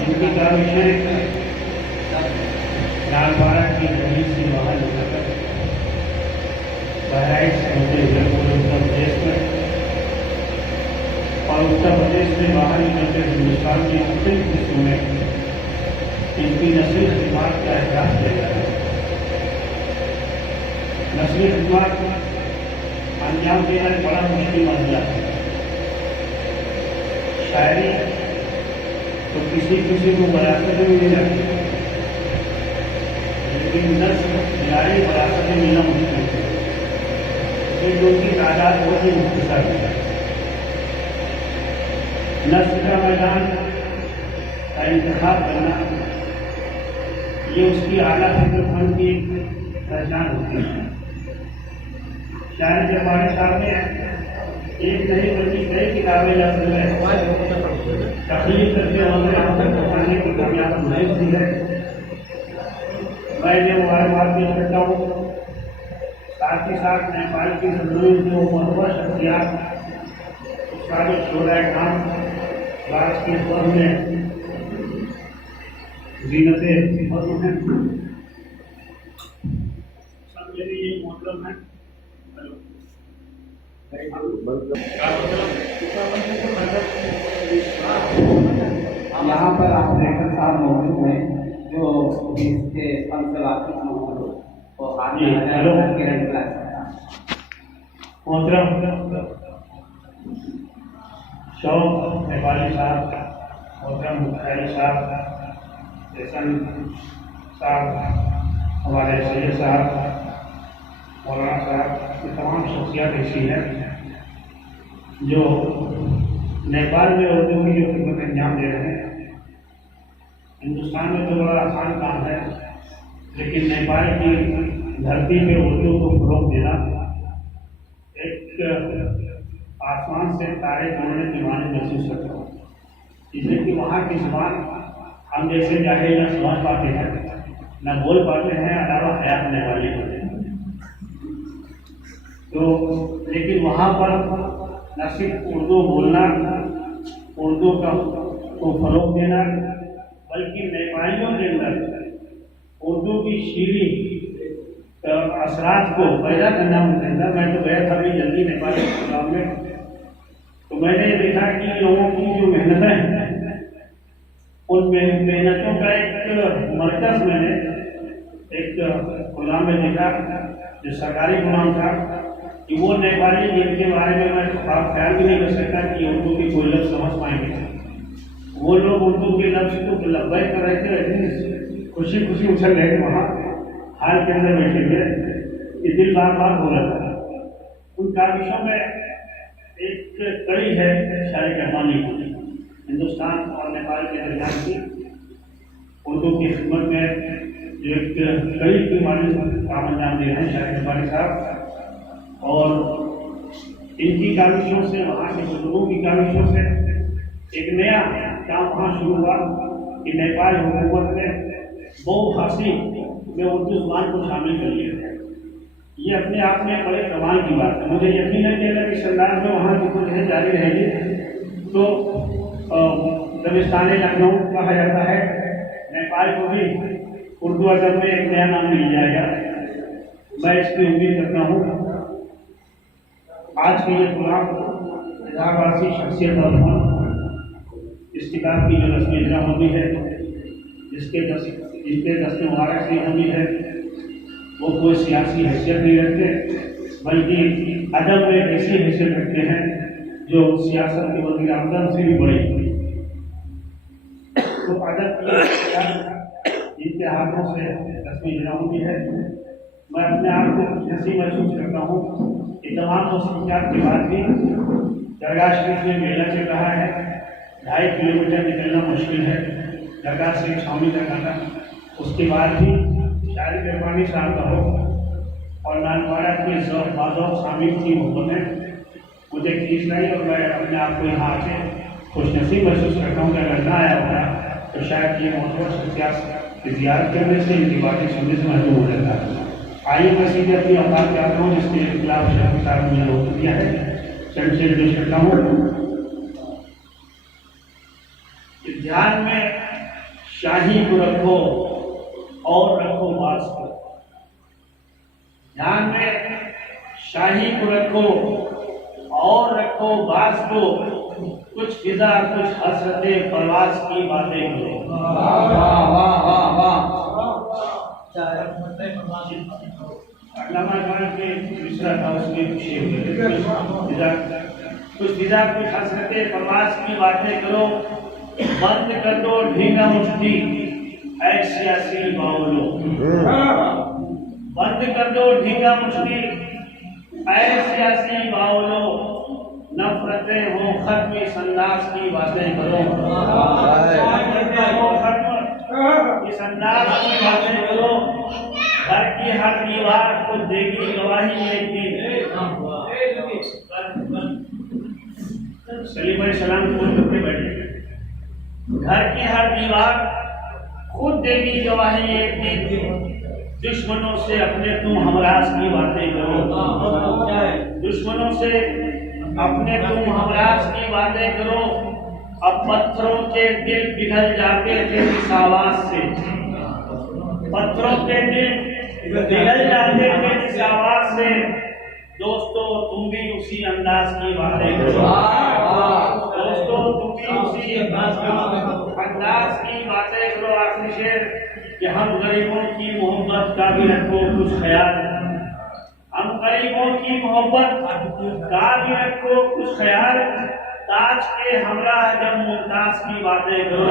हिंदी का विषय नालपारा की गली से बाहर निकलकर बहराइच से होते हुए पूरे उत्तर प्रदेश में और उत्तर प्रदेश में बाहर निकलकर हिंदुस्तान के मुख्तलिफ हिस्सों में इनकी नस्ली खिदमत का एहसास किया जा रहा है। नस्ली खिदमत अंजाम देना एक बड़ा मुश्किल मसला है। शायरी तो किसी को विरासत में मिल जाती है, लेकिन नस्ल यारी विरासत में मिलना मुश्किल है, क्योंकि उनकी तादाद बहुत ही मुख्तसर है। नस्ल का मैदान का इंतखाब करना ये उसकी आला फिक्र फन की पहचान होती है। शायद जमाने साहब ने एक नहीं बल्कि कई किताबें नस्ल में तकलीफ करके हमें पढ़ाने की कामयाब मुहिम दी है। मैं ये मुबारकबाद पेश करता हूँ, साथ ही साथ नेपाल की जरूरी जो मनोबल शख्सियात उसका जो छोड़ा काम राज के फर्म में जीनते फर्म है, सब मेरी ये मतलब है। यहाँ पर आप डायरेक्टर साहब मौजूद हैं जो इसके पंचवार्षिक महोत्सव को किरण क्लास मोहतरम शौक नेपाली साहब, मोहतरम मुखियारी साहब, जैसन साहब, हमारे सैयद साहब, मौलाना साहब, ये तमाम शख्सियत ऐसी हैं जो नेपाल में उर्दू की जो खिदमत अंजाम दे रहे हैं। हिंदुस्तान में तो बड़ा आसान काम है, लेकिन नेपाल की धरती पे उर्दू को फरोग देना एक आसमान से तारे तोड़ने की माने महसूस करता हूँ, इसलिए कि वहाँ की जुबान हम जैसे जाहिल न समझ पाते हैं, न बोल पाते हैं, अलावा हया करने वाले होते हैं। तो लेकिन वहाँ पर न सिर्फ उर्दू बोलना, उर्दू को फरोग देना, बल्कि नेपालियों के अंदर उर्दू की शीरी असरात को पैदा करना उनके अंदर। मैं तो गया था अभी जल्दी नेपाल के प्रोग्राम में, तो मैंने देखा कि लोगों की जो मेहनतें हैं उन मेहनतों का एक मरकज मैंने एक प्रोग्राम में देखा जो सरकारी प्रोग्राम था कि वो नेपाली जिनके बारे में मैं ख्याल भी नहीं कर सकता कि उर्दू की कोई लफ्ज़ समझ पाएंगे। वो लोग उर्दू के लफ्ज़ को लब्बैक कर रहे थे, लेकिन खुशी खुशी उछल रहे थे वहाँ हाल के अंदर बैठे थे कि दिल बार बार हो रहा था। उन काविशों में एक कड़ी है शायरी रहमानी की, हिंदुस्तान और नेपाल के दरमियान की उर्दू की खिदमत में जो एक कड़ी की मानी काम अंजाम दे रहे हैं शायरी रहमानी साहब। और इनकी काविशों से, वहाँ के बुजुर्गों की काविशों से एक नया काम वहाँ शुरू हुआ कि नेपाल हुकूमत ने बहुभाषी में उर्दू ज़ुबान को शामिल कर लिया। ये अपने आप में बड़े कमाल की बात है। मुझे यकीन है कि अगर इस अंदाज में वहाँ की कोशिशें जारी रहेगी तो दबिस्तान लखनऊ कहा जाता है, नेपाल को भी उर्दू अदब में एक नया नाम मिल जाएगा। मैं इसकी उम्मीद करता हूँ। आज के ये प्रोग्राम इलाहाबादी शख्सियत और इस किताब की जो रस्म इजरा होती है, जिसके दस्त मुबारक से होती है, वो कोई सियासी हैसियत नहीं रखते, बल्कि अदब में ऐसी हैसियत रखते हैं जो सियासत के वज़ीर आज़म से भी बड़ी। तो अदब की जिनके हाथों से रस्म इजरा होती है, मैं अपने आप को खुशनसीब महसूस करता हूँ कि तमाम मसरूफियात के बाद भी दरगाह शरीफ में मेला चल रहा है। 2.5 किलोमीटर निकलना मुश्किल है दरगाह से छावनी तक आना। उसके बाद भी शायरी रहमानी साहब का हो और नालपारा के बाज़ौक़ शामिल की मोहब्बतें मुझे खींच रही, और मैं अपने आप को यहाँ आके खुशनसीब महसूस करता हूँ कि अगर ना आया होता तो शायद ये मोहब्बत शख्सियत की ज़ियारत करने से, इनकी बातें सुनने से महसूस हो जाता है। आइए मैं सीधे अपनी औकात चाहता हूँ जिसके खिलाफ शख्स साहब मुझे रोक दिया है, चंद से पेश करता हूँ। ध्यान में शाही को रखो और रखो बास को। ध्यान में शाही को रखो और रखो बास को। कुछ फिजा कुछ हसरते प्रवास की बातें करो। अल्लामा इकबाल के दूसरा था, उसमें कुछ फिजा कुछ हसरते प्रवास की बातें करो। बंद कर दो ढींगा मुश्ती ऐ सियासी बावलो। बंद कर दो ढींगा मुश्ती ऐ सियासी बावलो। नफरतें हो खत्म संदास की बातें करो। इस अंदाज की बातें करो। घर की हर दीवार को देगी गवाही एक दिन। सलीम अलैहिस्सलाम को करके बैठे। घर की हर दीवार खुद देगी गवाही एक दिन। दुश्मनों से अपने तुम हमराज की बातें करो। दुश्मनों से अपने तुम हमराज की बातें करो। अब पत्थरों के दिल पिघल जाते थे इस आवाज से। पत्थरों के दिल पिघल जाते थे इस आवाज से। दोस्तों तुम भी उसी अंदाज की बातें करो। दोस्तों तुम भी उसी अंदाज की बातें करो। आखिरी शेर कि हम गरीबों की मोहब्बत का भी रखो कुछ ख्याल। हम गरीबों की मोहब्बत का भी रखो कुछ ख्याल। ताज के हमरा जब मुमताज की बातें करो।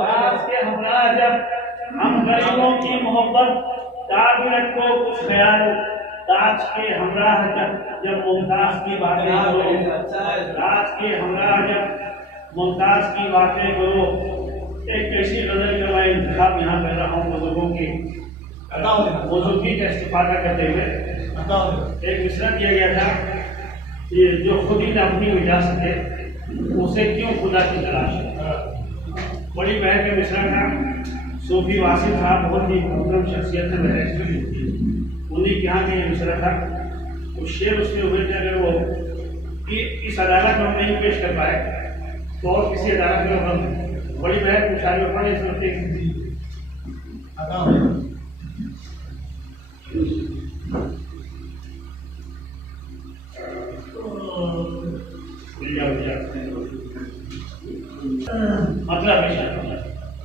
ताज के हमरा जब हम गरीबों की मोहब्बत का भी रखो कुछ ख्याल। ताज के हमरा जब मुमताज की बातें करो। ताज के हमरा जब मुमताज की बातें करो। एक ऐसी गजल का मैं इंतखाब यहाँ कर रहा हूँ बुजुर्गों की बुजुर्गी का इस्तेफादा करते हुए। एक मिसरा दिया गया था कि जो खुद ही न अपनी मिटा सके उसे क्यों खुदा की तलाश है। बड़ी बहन का मिसरा था। सूफी वासिफ साहब बहुत ही मुहतरम शख्सियत है। उन्हीं के यहाँ का ये मिसरा था। उस शेर उसमें हुए थे अगर वो कि इस अदालत में हम नहीं पेश कर पाए तो और किसी अदालत में हम बड़ी बहन मुशाहिर पढ़े सुनते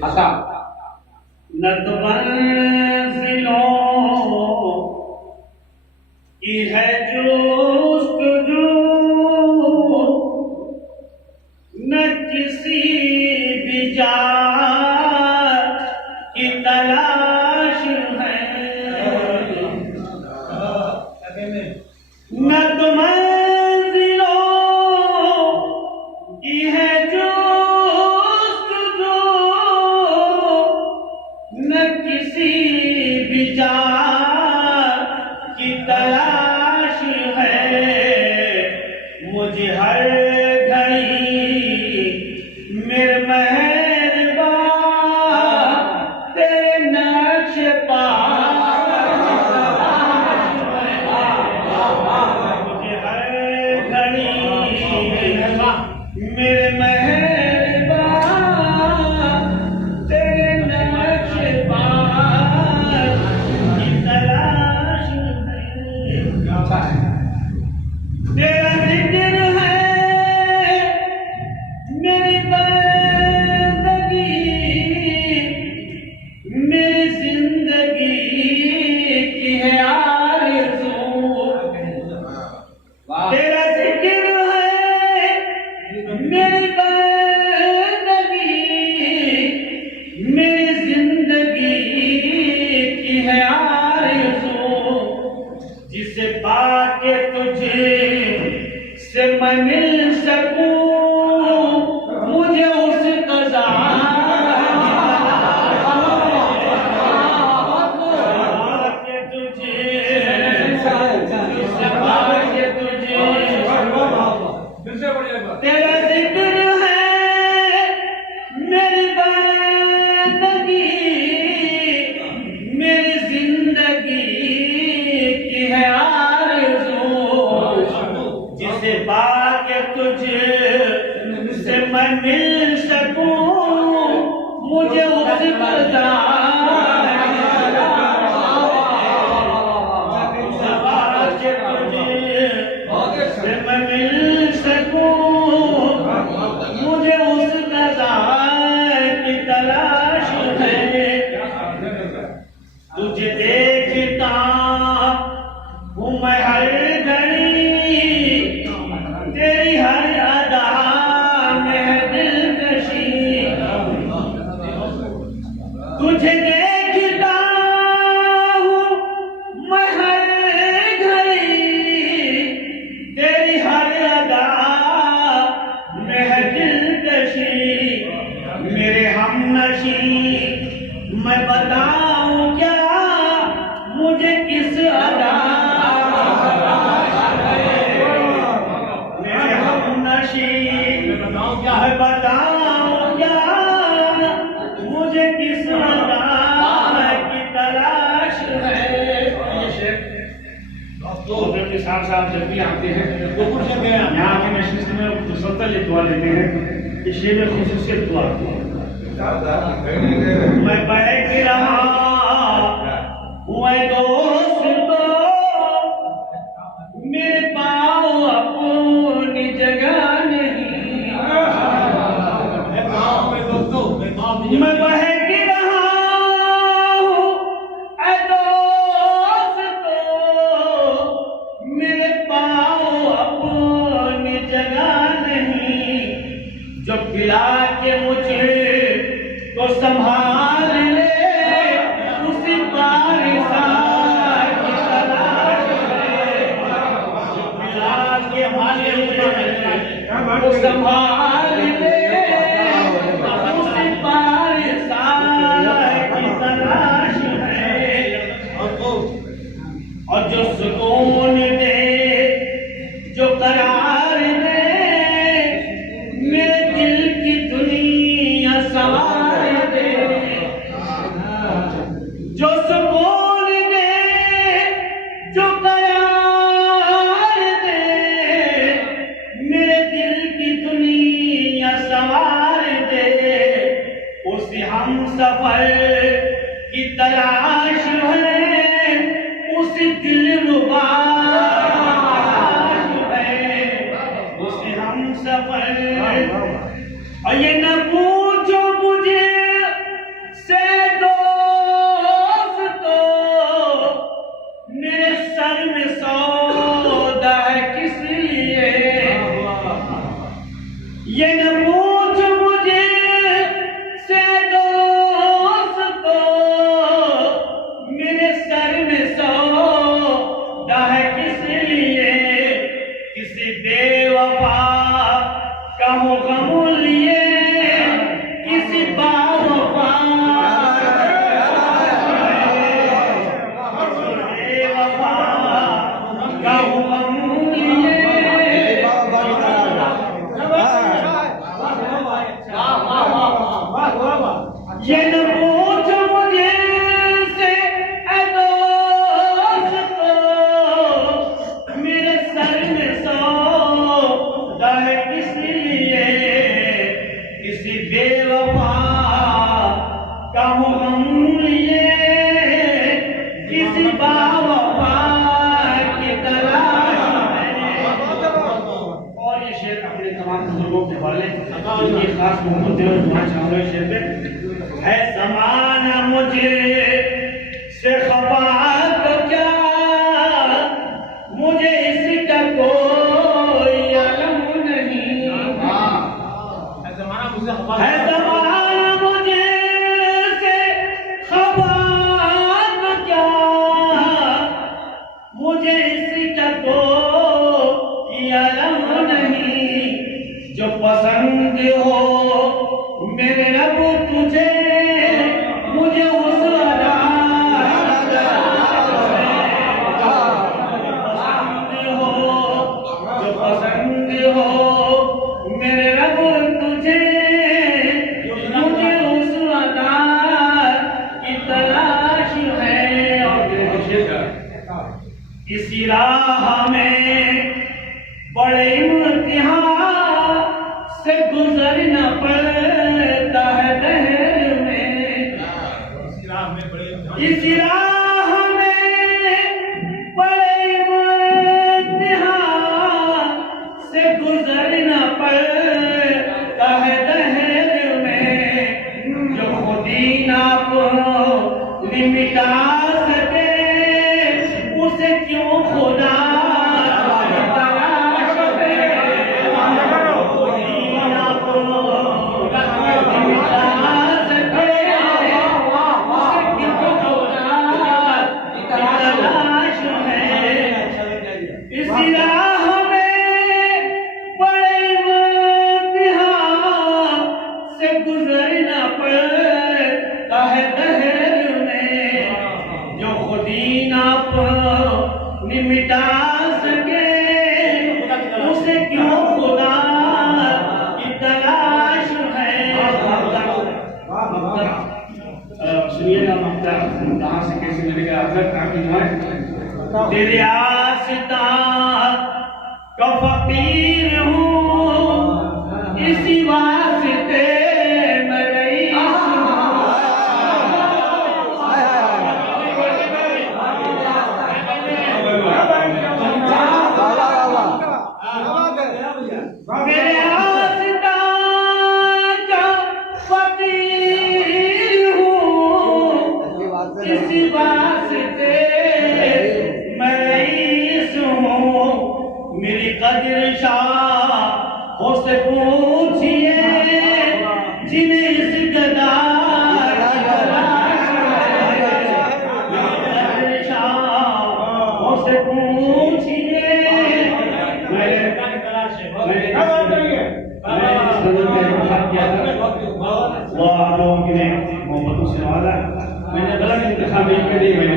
मतलब नदमंजिलों की है जुस्तजू न किसी भी जा की तलाश है। नदमंजिलों की है जुस्तजू न किसी भी जा की तलाश है। मुझे हर घड़ी मेरे मेहरबान तेरे नक्श मुझे हर घड़ी मेरे मेहरबान तेरे नक्श की तलाश है। तेरा जिक्र है मेरी बंदगी मेरी जिंदगी की है आरज़ू। तेरा जिक्र है मेरी बंदगी मेरी जिंदगी की है आरज़ू। जिसे पाके तुझे से मैं मिल सकूं मुझे उस कज़ा पाके तुझे पाके तुझे। तेरा जिक्र है मेरी बंदगी मेरी जिंदगी की है आरज़ू। जिसे पाके तुझे तुझे देखता हूँ मैं हर घड़ी, तेरी हर अदा में दिलकशी। तुझे देखता हूँ मैं हर घड़ी, तेरी हर अदा में दिलकशी। मेरे हमनशी मैं बताऊं क्या, मुझे किस अदा मेरे हमनशी मैं बताऊं क्या, मुझे किस अदा की तलाश है। तो के साथ साथ जब भी आते हैं तो कुछ यहाँ के मशीन में मुसलसल दुआ लेते हैं, इस शेर में खुसूसियत दुआ मैं बैठ रहा मैं दोस्त तो मेरे पाँव अपनी जगह नहीं। मैं बहक रहा हूँ ऐ दोस्त तो मेरे पाँव अपनी जगह नहीं। जो खिला के मुझे तो संभाल ले, उसी बारिशां की तलाश है। मिला के मुझे तो संभाल ले, उसी बारिशां की तलाश है। और जो सुकून दे, जो करार दे, मेरे दिल की दुनिया सवार जो सुकून दे, जो करार दे, मेरे दिल की दुनिया संवार दे। उसी हम सफर की तलाश है, उसी दिलरुबा है, उसी हम सफर। और ये न पूछो मुझे से मेरे सर में सौदा है किस लिए। ये न पूछ मुझे से दोस्तों, मेरे सर में सौदा है किस लिए। किसी बेवफा का हो गम लिए, किसी बावफा ये न पूछ मुझे से ऐ दोस्तों, मेरे सर में सौदा है किस लिए। किसी बेवफा का हो गम लिए, किसी बावफा की तलाश में। और ये शेर अपने तमाम बुजुर्गों के हवाले ये खास मोहब्बत देना चाहूंगा। इस शेर में है ज़माना मुझे से खफा तो क्या, मुझे इसका कोई इल्म नहीं। है ज़माना मुझे से खफा तो क्या, मुझे इसका कोई इल्म नहीं। जो पसंद हो मेरे रब तुझे, मुझे उस अदा पसंद हो, जो पसंद हो मेरे रब तुझे, मुझे उस अदा की तलाश है। और इसी राह में बड़े इम्तिहान से गुजरना पड़ता है दहर में। तेरे आस्था का फकीर हूँ, इसी वास्ते मैं रईस मेरे आस्था का फकीर हूँ, इसी वास्ते मैं रईस हूँ। मेरी कदर शाह से पूछिए, जिन्हें इस गदार की तलाश है। मेरी कदर शाह से पूछिए, वो आप लोगों के लिए मोहब्बतों से नवाजा। मैंने गलत इंतखाब नहीं करी, मैंने